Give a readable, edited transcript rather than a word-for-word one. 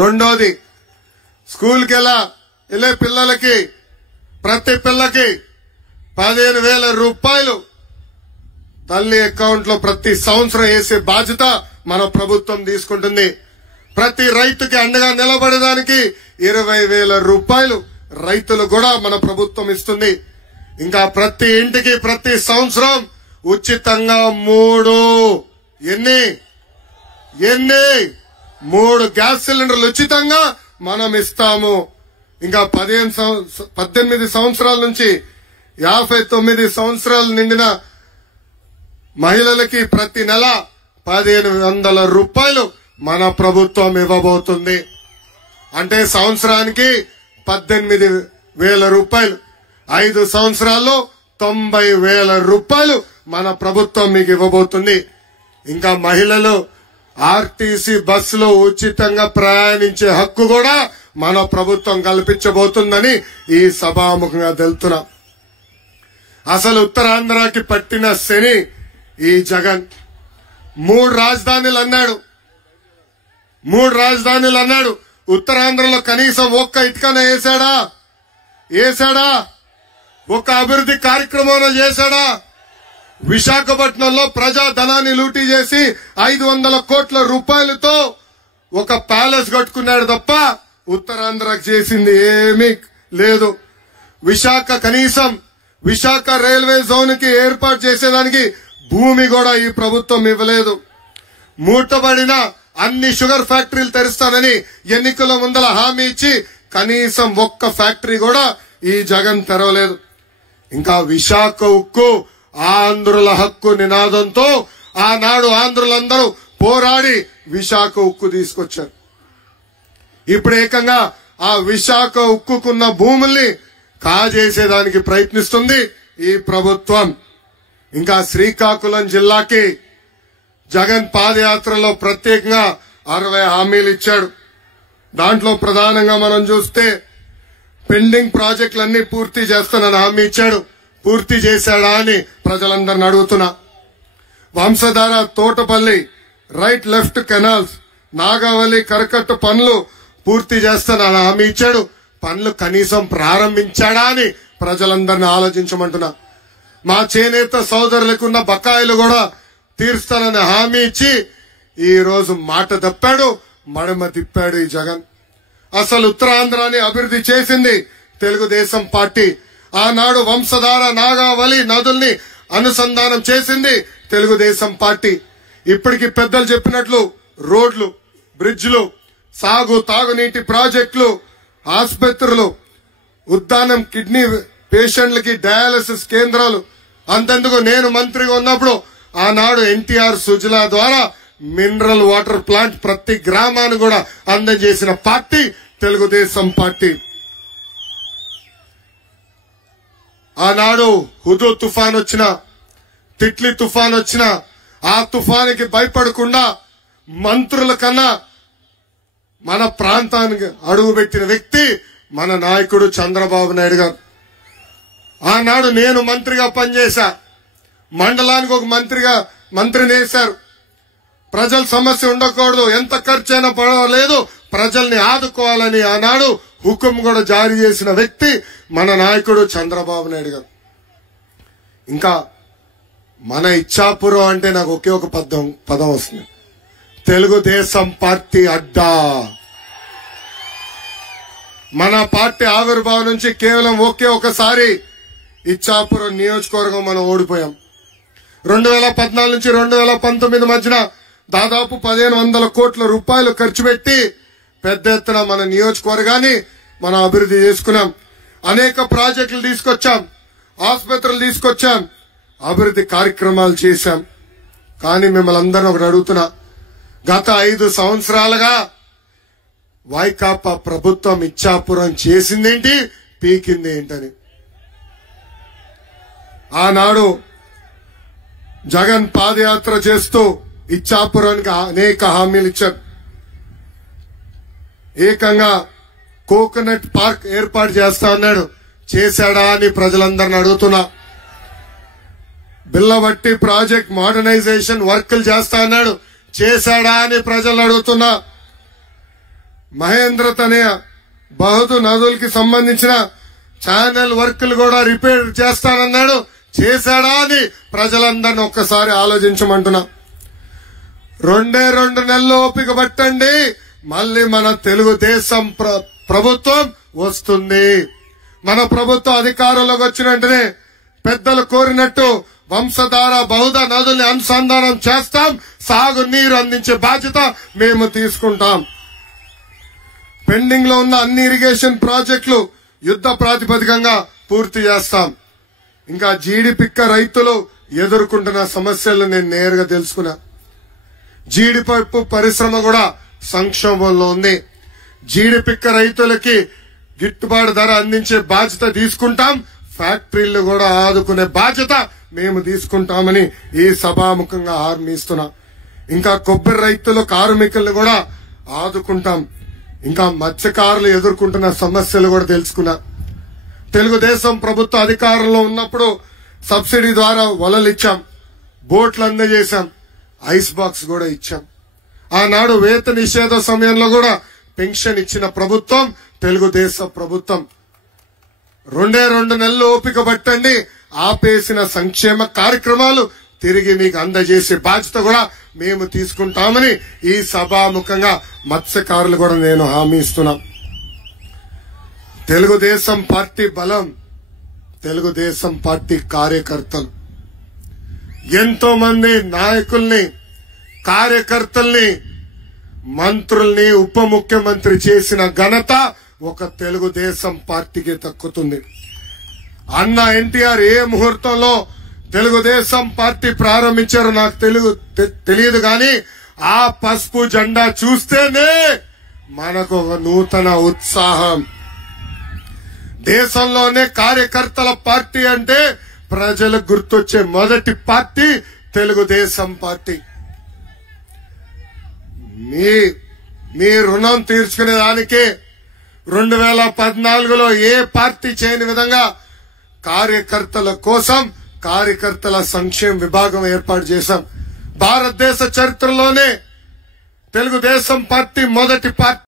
రెండోది స్కూల్కి వెళ్ళే పిల్లలకి ప్రతి పిల్లకి 15,000 రూపాయలు తల్లి అకౌంట్ లో ప్రతి సంవత్సరం వేసే బాధ్యత మన ప్రభుత్వం తీసుకుంటుంది. ప్రతి రైతుకి అండగా నిలబడడానికి 20,000 రూపాయలు రైతులు కూడా మన ప్రభుత్వం ఇస్తుంది. ఇంకా ప్రతి ఇంటికి ప్రతి సంవత్సరం ఉచితంగా 3 గ్యాస్ సిలిండర్లు ఉచితంగా మనం ఇస్తాము. ఇంకా 18 సంవత్సరాల నుంచి 59 సంవత్సరాలు నిండిన మహిళలకి ప్రతి నెల 1,500 రూపాయలు మన ప్రభుత్వం ఇవ్వబోతుంది. అంటే సంవత్సరానికి 18,000 రూపాయలు, 5 సంవత్సరాల్లో 90,000 రూపాయలు మన ప్రభుత్వం మీకు ఇవ్వబోతుంది. ఇంకా మహిళలు ఆర్టీసీ బస్సులో ఉచితంగా ప్రయాణించే హక్కు కూడా మన ప్రభుత్వం కల్పించబోతుందని ఈ సభాముఖంగా తెలుతున్నా. అసలు ఉత్తరాంధ్రకి పట్టిన శని ఈ జగన్ 3 రాజధానులు అన్నాడు. ఉత్తరాంధ్రలో కనీసం ఒక్క ఇటుకన వేసాడా? ఒక్క అభివృద్ధి కార్యక్రమం చేశాడా? విశాఖపట్నంలో ప్రజా ధనాన్ని లూటీ చేసి 500 కోట్ల రూపాయలతో ఒక ప్యాలెస్ కట్టుకున్నాడు తప్ప ఉత్తరాంధ్రకు చేసింది ఏమీ లేదు. విశాఖ రైల్వే జోన్ కి ఏర్పాటు చేసేదానికి భూమి కూడా ఈ ప్రభుత్వం ఇవ్వలేదు. మూటబడిన అన్ని షుగర్ ఫ్యాక్టరీలు తెరుస్తానని ఎన్నికల ముందల హామీ ఇచ్చి కనీసం ఒక్క ఫ్యాక్టరీ కూడా ఈ జగన్ తెరవలేదు. ఇంకా విశాఖ ఉక్కు ఆంధ్రుల హక్కు నినాదంతో ఆనాడు ఆంధ్రులందరూ పోరాడి విశాఖ ఉక్కు తీసుకొచ్చారు. ఇప్పుడు ఏకంగా ఆ విశాఖ ఉక్కుకున్న భూముల్ని కాజేసేదానికి ప్రయత్నిస్తుంది ఈ ప్రభుత్వం. ఇంకా శ్రీకాకుళం జిల్లాకి జగన్ పాదయాత్రలో ప్రత్యేకంగా 60 హామీలు ఇచ్చాడు. దాంట్లో ప్రధానంగా మనం చూస్తే పెండింగ్ ప్రాజెక్టులన్నీ పూర్తి చేస్తానని హామీ ఇచ్చాడు. పూర్తి చేశాడా అని ప్రజలందరిని అడుగుతున్నా. Vamsadhara Thotapalli right left canals Nagavali కరకట్టు పనులు పూర్తి చేస్తానని హామీ ఇచ్చాడు. పనులు కనీసం ప్రారంభించాడా అని ప్రజలందరినీ ఆలోచించమంటున్నా. మా చేనేత సోదరులకున్న బకాయిలు కూడా తీర్స్తానని హామీ ఇచ్చి ఈ రోజు మాట తప్పాడు, మడమ తిప్పాడు ఈ జగన్. అసలు ఉత్తరాంధ్రాని అభివృద్ధి చేసింది తెలుగుదేశం పార్టీ. ఆనాడు వంశధార నాగావళి నదుల్ని అనుసంధానం చేసింది తెలుగుదేశం పార్టీ. ఇప్పటికి పెద్దలు చెప్పినట్లు రోడ్లు, బ్రిడ్జ్లు, తాగునీటి ప్రాజెక్టులు, ఆసుపత్రులు, ఉద్దానం కిడ్నీ పేషెంట్లకి డయాలసిస్ కేంద్రాలు. అంతెందుకు నేను మంత్రిగా ఉన్నప్పుడు ఆనాడు ఎన్టీఆర్ సుజలా ద్వారా మినరల్ వాటర్ ప్లాంట్ ప్రతి గ్రామాన్ని కూడా అందజేసిన పార్టీ తెలుగుదేశం పార్టీ. ఆనాడు హుదూ తుఫాన్ వచ్చిన, తిట్లీ తుఫాన్ వచ్చిన ఆ తుఫానికి భయపడకుండా మంత్రుల కన్నా మన ప్రాంతానికి అడుగుపెట్టిన వ్యక్తి మన నాయకుడు చంద్రబాబు నాయుడు గారు. ఆనాడు నేను మంత్రిగా పనిచేశా. మండలానికి ఒక మంత్రిని వేశారు. ప్రజల సమస్య ఉండకూడదు, ఎంత ఖర్చైనా పర్వాలేదు, ప్రజల్ని ఆదుకోవాలని ఆనాడు హుకుం కూడా జారీ చేసిన వ్యక్తి మన నాయకుడు చంద్రబాబు నాయుడు గారు. ఇంకా మన ఇచ్చాపురం అంటే నాకు ఒకే ఒక పదం వస్తుంది, తెలుగుదేశం పార్టీ అడ్డా. మన పార్టీ ఆవిర్భావం నుంచి కేవలం ఒకే ఒకసారి ఇచ్చాపురం నియోజకవర్గం మనం ఓడిపోయాం. 2014 నుంచి 2019 మధ్యన దాదాపు 1,500 కోట్ల రూపాయలు ఖర్చు పెట్టి పెద్ద ఎత్తున మన నియోజకవర్గాన్ని మనం అభివృద్ధి చేసుకున్నాం. అనేక ప్రాజెక్టులు తీసుకొచ్చాం, ఆసుపత్రులు తీసుకొచ్చాం, అభివృద్ధి కార్యక్రమాలు చేశాం. కానీ మిమ్మల్ని అందరూ ఒకటి అడుగుతున్నా, గత 5 సంవత్సరాలుగా వైకాపా ప్రభుత్వం ఇచ్చాపురం చేసిందేంటి, పీకింది ఏంటని. ఆనాడు జగన్ పాదయాత్ర చేస్తూ ఇచ్చాపురానికి అనేక హామీలు ఇచ్చారు. ఏకంగా కోకోనట్ పార్క్ ఏర్పాటు చేస్తా అన్నాడు, చేశాడా అని ప్రజలందరిని అడుగుతున్నా. బిల్లబట్టి ప్రాజెక్ట్ మోడర్నైజేషన్ వర్కులు చేస్తా అన్నాడు, చేశాడా అని ప్రజలు అడుగుతున్నా. మహేంద్ర తనయ బహుదు నదులకి సంబంధించిన ఛానల్ వర్క్లు కూడా రిపేర్ చేస్తానన్నాడు. చేశాడా అని ప్రజలందరినీ ఒక్కసారి ఆలోచించమంటున్నా. 2 నెలలు ఓపిక పట్టండి, మళ్ళీ మన తెలుగుదేశం ప్రభుత్వం వస్తుంది. మన ప్రభుత్వం అధికారంలోకి వచ్చిన వెంటనే పెద్దలు కోరినట్టు వంశధార బహుద నదుల్ని అనుసంధానం చేస్తాం. సాగు నీరు అందించే బాధ్యత మేము తీసుకుంటాం. పెండింగ్ లో ఉన్న అన్ని ఇరిగేషన్ ప్రాజెక్టులు యుద్ధ ప్రాతిపదికంగా పూర్తి చేస్తాం. ఇంకా జీడిపిక్క రైతులు ఎదుర్కొంటున్న సమస్యలు నేను నేరుగా తెలుసుకున్నా. జీడిపప్పు పరిశ్రమ కూడా సంక్షోభంలో ఉంది. జీడిపిక్క రైతులకి గిట్టుబాటు ధర అందించే బాధ్యత తీసుకుంటాం. ఫ్యాక్టరీలు కూడా ఆదుకునే బాధ్యత మేము తీసుకుంటామని ఈ సభాముఖంగా హామీ ఇస్తున్నా. ఇంకా కొబ్బరి రైతులు కార్మికులను కూడా ఆదుకుంటాం. ఇంకా మత్స్యకారులు ఎదుర్కొంటున్న సమస్యలు కూడా తెలుసుకున్నా. తెలుగుదేశం ప్రభుత్వ అధికారంలో ఉన్నప్పుడు సబ్సిడీ ద్వారా వలలు ఇచ్చాం, బోట్లు అందజేశాం, ఐస్ బాక్స్ కూడా ఇచ్చాం. ఆనాడు వేత నిషేధ సమయంలో కూడా పెన్షన్ ఇచ్చిన ప్రభుత్వం తెలుగుదేశం ప్రభుత్వం. 2 నెలలు ఓపిక పట్టండి, ఆపేసిన సంక్షేమ కార్యక్రమాలు తిరిగి మీకు అందజేసే బాధ్యత కూడా మేము తీసుకుంటామని ఈ సభాముఖంగా మత్స్యకారులు కూడా నేను హామీ ఇస్తున్నా. తెలుగుదేశం పార్టీ బలం, తెలుగుదేశం పార్టీ కార్యకర్తలు. ఎంతో మంది నాయకుల్ని, కార్యకర్తల్ని, మంత్రుల్ని ఉప ముఖ్యమంత్రి చేసిన ఘనత ఒక తెలుగుదేశం పార్టీకి దక్కుతుంది. అన్న ఎన్టీఆర్ ఏ ముహూర్తంలో తెలుగుదేశం పార్టీ ప్రారంభించారో నాకు తెలియదు కానీ ఆ పసుపు జెండా చూస్తేనే మనకు ఒక నూతన ఉత్సాహం. దేశంలోనే కార్యకర్తల పార్టీ అంటే ప్రజలకు గుర్తొచ్చే మొదటి పార్టీ తెలుగుదేశం పార్టీ. మీ రుణం తీర్చుకునే దానికి 2014లో ఏ పార్టీ చేయని విధంగా కార్యకర్తల కోసం కార్యకర్తల సంక్షేమ విభాగం ఏర్పాటు చేశాం. భారతదేశ చరిత్రలోనే తెలుగుదేశం పార్టీ మొదటి పార్టీ.